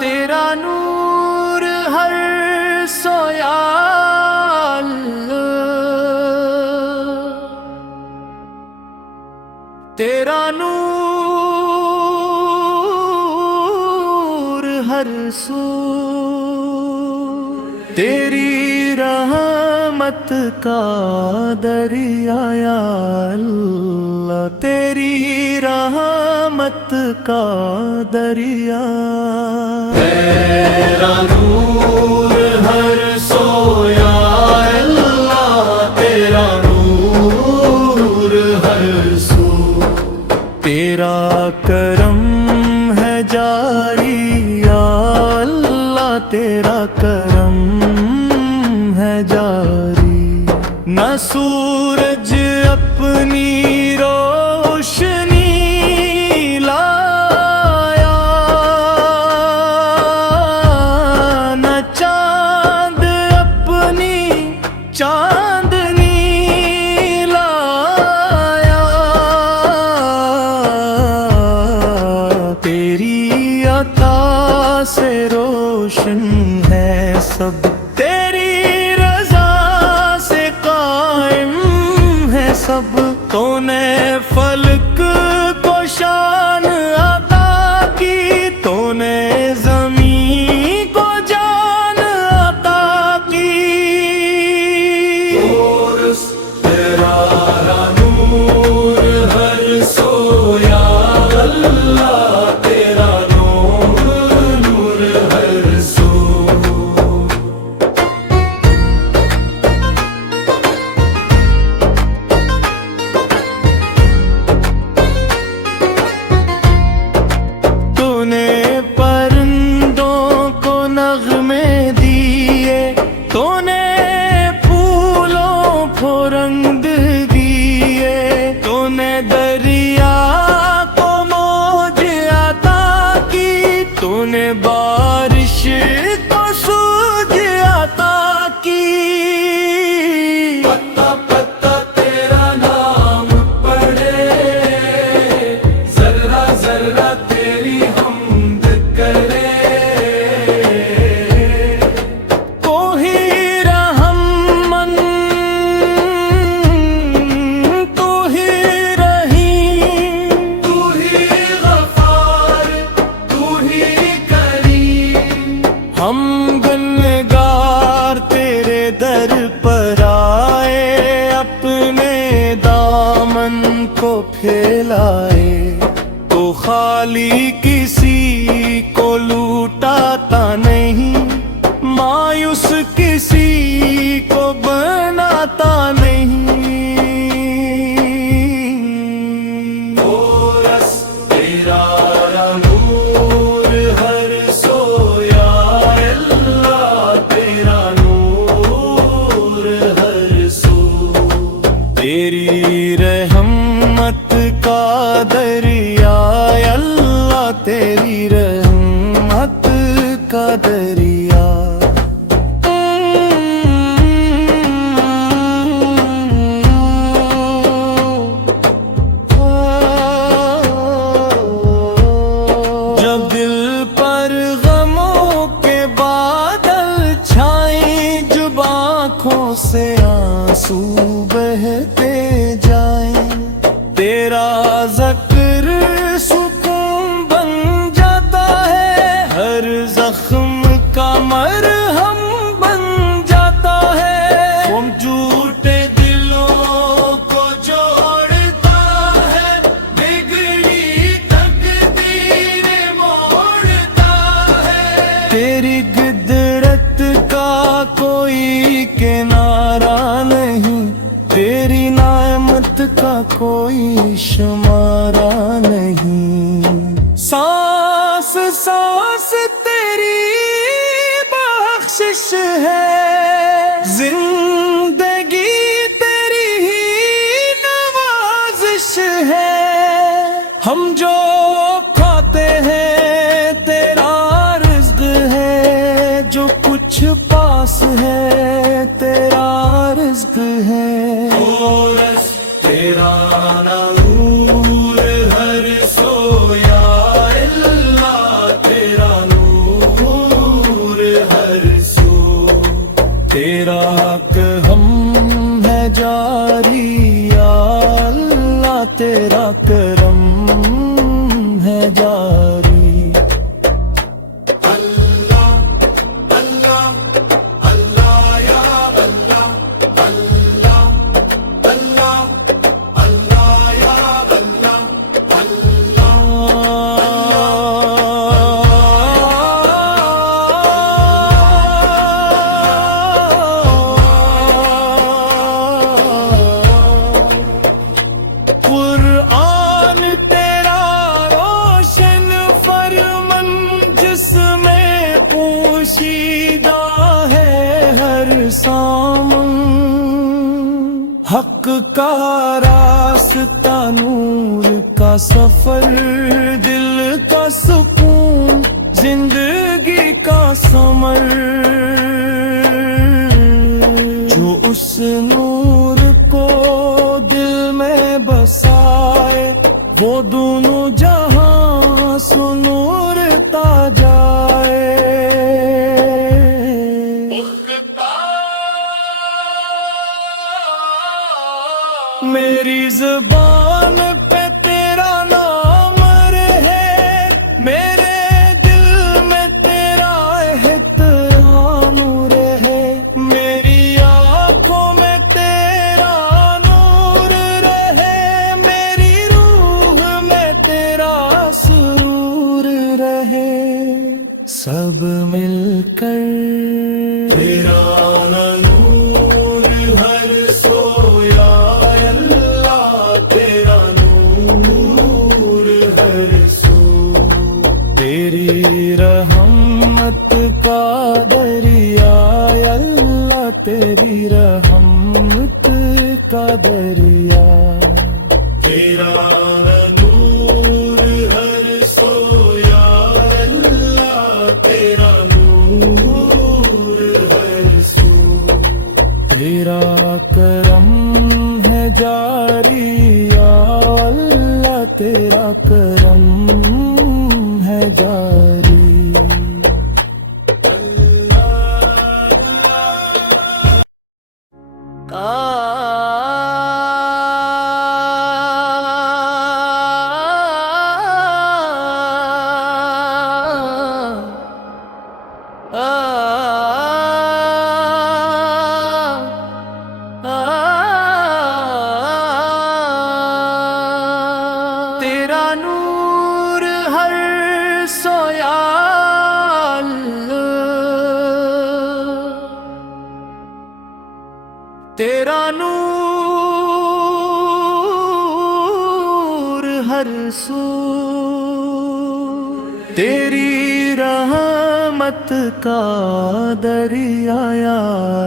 تیرا نور ہر سویال، تیرا نور ہر سو، تیری رحمت کا دریا یا اللہ، تیری رحمت کا دریا، تیرا نور ہر سو یا اللہ، تیرا نور ہر سو، تیرا کرم ہے جاری یا اللہ، تیرا کرم ہے جاری، نہ سورج اپنی روشنی لایا، نہ چاند اپنی چاندنی لایا، تیری عطا سے روشن ہے سب، تیری رضا سے قائم ہے سب، تو نے فلک کو شان عطا کی، تو نے زمین کو جان عطا کی، اور تیرا نور ہر سو یا اللہ، تیرا نور ہر سو، پرندوں کو نغمے دیے، تو نے پھولوں کو رنگ دیے، تو نے دریا کو موج عطا کی، تو نے بارش کو سوج عطا کی، پتا پتا تیرا نام پڑھے، ذرہ ذرہ تیری حمد کرے، تو ہی رحمن، تو ہی رحیم، تو ہی غفار، تو ہی کریم، ہم گنہگار تیرے در پر آئے، اپنے دامن کو پھیلائے، تو خالی کسی کو لوٹاتا نہیں، مایوس کسی کو بناتا نہیں، بس تیرا نور ہر سو یا اللہ، تیرا نور ہر سو، تیری رحمت کا دریا یا اللہ، تیری رحمت کا دریا، جب دل پر غموں کے بادل چھائیں، جب آنکھوں سے آنسو بہتے جائیں، تیرا ذکر سکون بن جاتا ہے، ہر زخم کا مرہم بن جاتا ہے، وہ جھوٹے دلوں کو جوڑتا ہے، بگڑی تقدیر موڑتا ہے، تیری قدرت کا کوئی کنارہ نہیں، تیری نعمت کا کوئی شمارہ نہیں، سانس سانس تیری بخشش ہے، زندگی تیری ہی نوازش ہے، ہم جو کھاتے ہیں تیرا رزق ہے، جو کچھ پاس ہے تیرا رزق ہے، رس تیرا نور ہر سو یا اللہ، تیرا نور ہر سو، تیرا کرم ہے جاری یا اللہ، تیرا کرم ہے جاری۔ اللہ اللہ اللہ یا اللہ، اللہ اللہ اللہ یا اللہ، قرآن تیرا روشن فرمان، جس میں پوشیدہ ہے ہر سامان، حق کا راستہ نور کا سفر، دل کا سکون زندگی کا ثمر، جو اس نور کو دل میں بسائے، وہ دونوں جہاں سنورتا جائے۔ میری زبان پہ تیرا نام رہے، میرے دل میں تیرا احترام رہے، میری آنکھوں میں تیرا نور رہے، میری روح میں تیرا سرور رہے، سب مل کر تیرا نور ہر سو یا اللہ، تیرا نور ہر سو، تیری رحمت کا دریا یا اللہ، تیری رحمت کا دریا، تیرا نور ہر سو یا اللہ، تیرا نور ہر سو، تیرا کرم ہے جاری یا اللہ، تیرا کرم ہے جاری۔ تیرا نور ہر سو یا اللہ، تیرا نور ہر سو، تیری رحمت کا دریا یا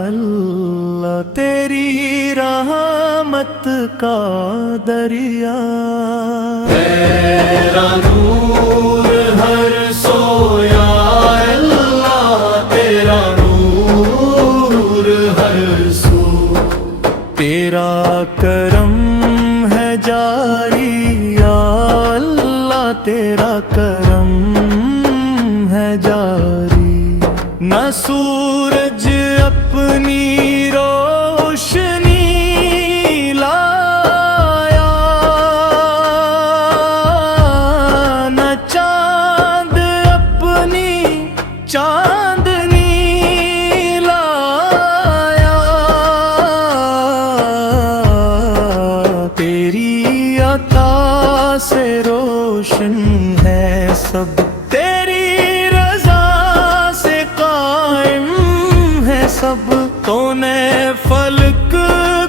اللہ، تیری رحمت کا دریا، تیرا نور ہر سو یا اللہ، تیرا نور ہر سو، تیرا کرم ہے جاری یا اللہ، تیرا کرم ہے جاری، نہ سورج اپنی روشنی لایا، نہ چاند اپنی چاندنی لایا، تیری عطا سے روشن ہے سب، تیری رضا سے قائم ہے سب، تو نے فلک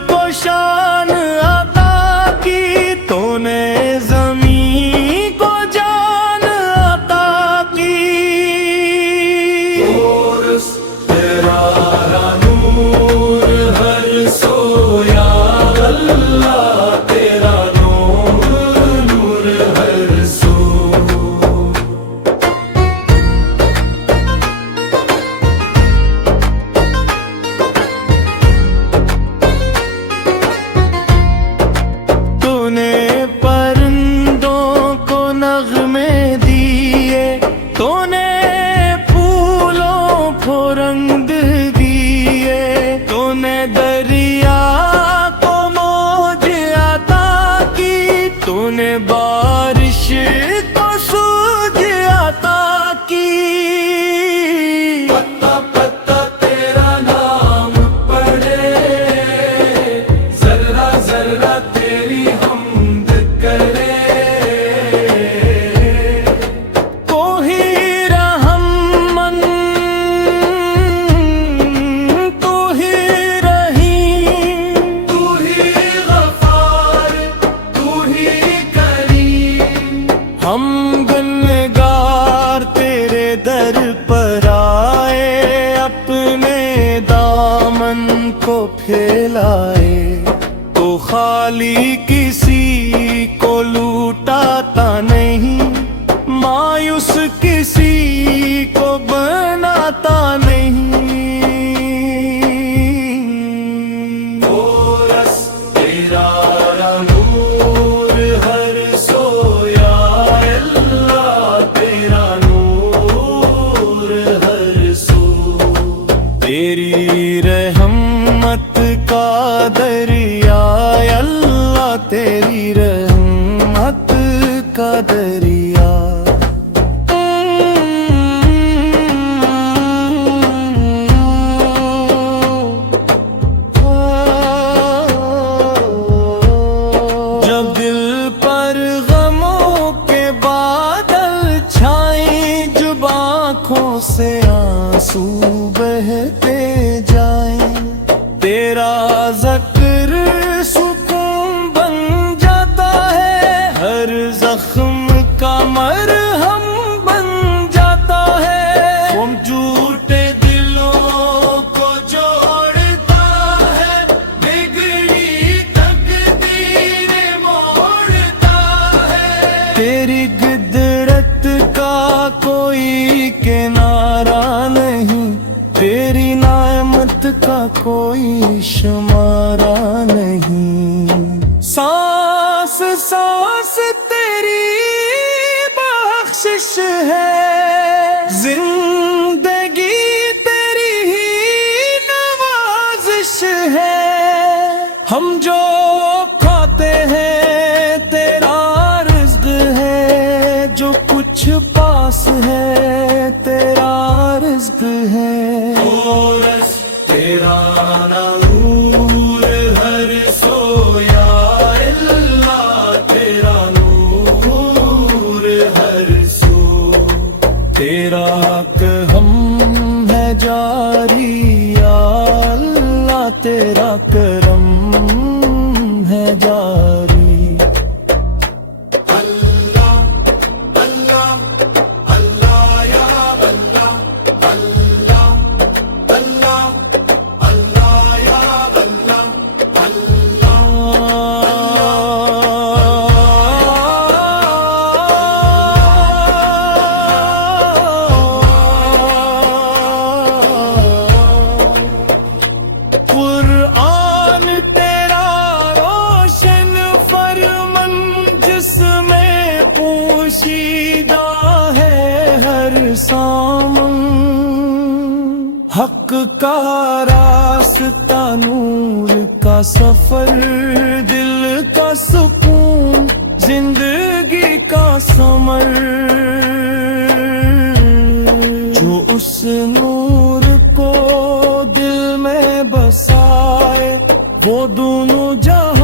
کو شان عطا کی، تو نے زمین کو جان عطا کی، تیرا نور ہر سو یا اللہ، تیرا نور ہر نے بارش کو سوجھ عطا کی، پتا پتا تیرا نام پڑھے، ذرہ ذرہ تیری حمد کرے، تو ہی رحمن تو ہی رحیم، تو ہی غفار تو ہی کریم، ہم گنگار تیرے در پر آئے، اپنے دامن کو پھیلائے، تو خالی کسی کو لوٹاتا نہیں، مایوس کسی کو بناتا نہیں۔ رس تیرا نور ہر سو، یا اللہ تیرا نور ہر سو، تیری رحمت کا دریا، اللہ تیری رحمت کا دریا۔ جب دل پر غموں کے بادل چھائیں، جب آنکھوں سے آنسو بہتے جائیں، تیرا ذکر سکون بن جاتا ہے، ہر زخم کا مرہم بن جاتا ہے، وہ جھوٹے دلوں کو جوڑتا ہے، بگڑی تقدیر موڑتا ہے، تیری قدرت کا کوئی کنارہ نہیں، تیری نعمت کا کوئی شمارہ نہیں، سانس سانس تیری بخشش ہے، زندگی تیری ہی نوازش ہے، ہم جو کھاتے ہیں تیرا رزق ہے، جو کچھ پاس ہے تیرا رزق ہے۔ رس تیرا نور ہر سو، یا اللہ تیرا نور ہر سو، تیرا کرم ہے جاری، یا اللہ تیرا کرم ہے جاری۔ اللہ اللہ اللہ یا اللہ، اللہ اللہ اللہ یا اللہ، قرآن تیرا روشن فرمان، جس میں پوشیدہ ہے ہر سامان، حق کا راستہ نور کا سفر، دل کا سکون زندگی کا ثمر، جو اس نور کو دل میں بسائے، وہ دونوں جہاں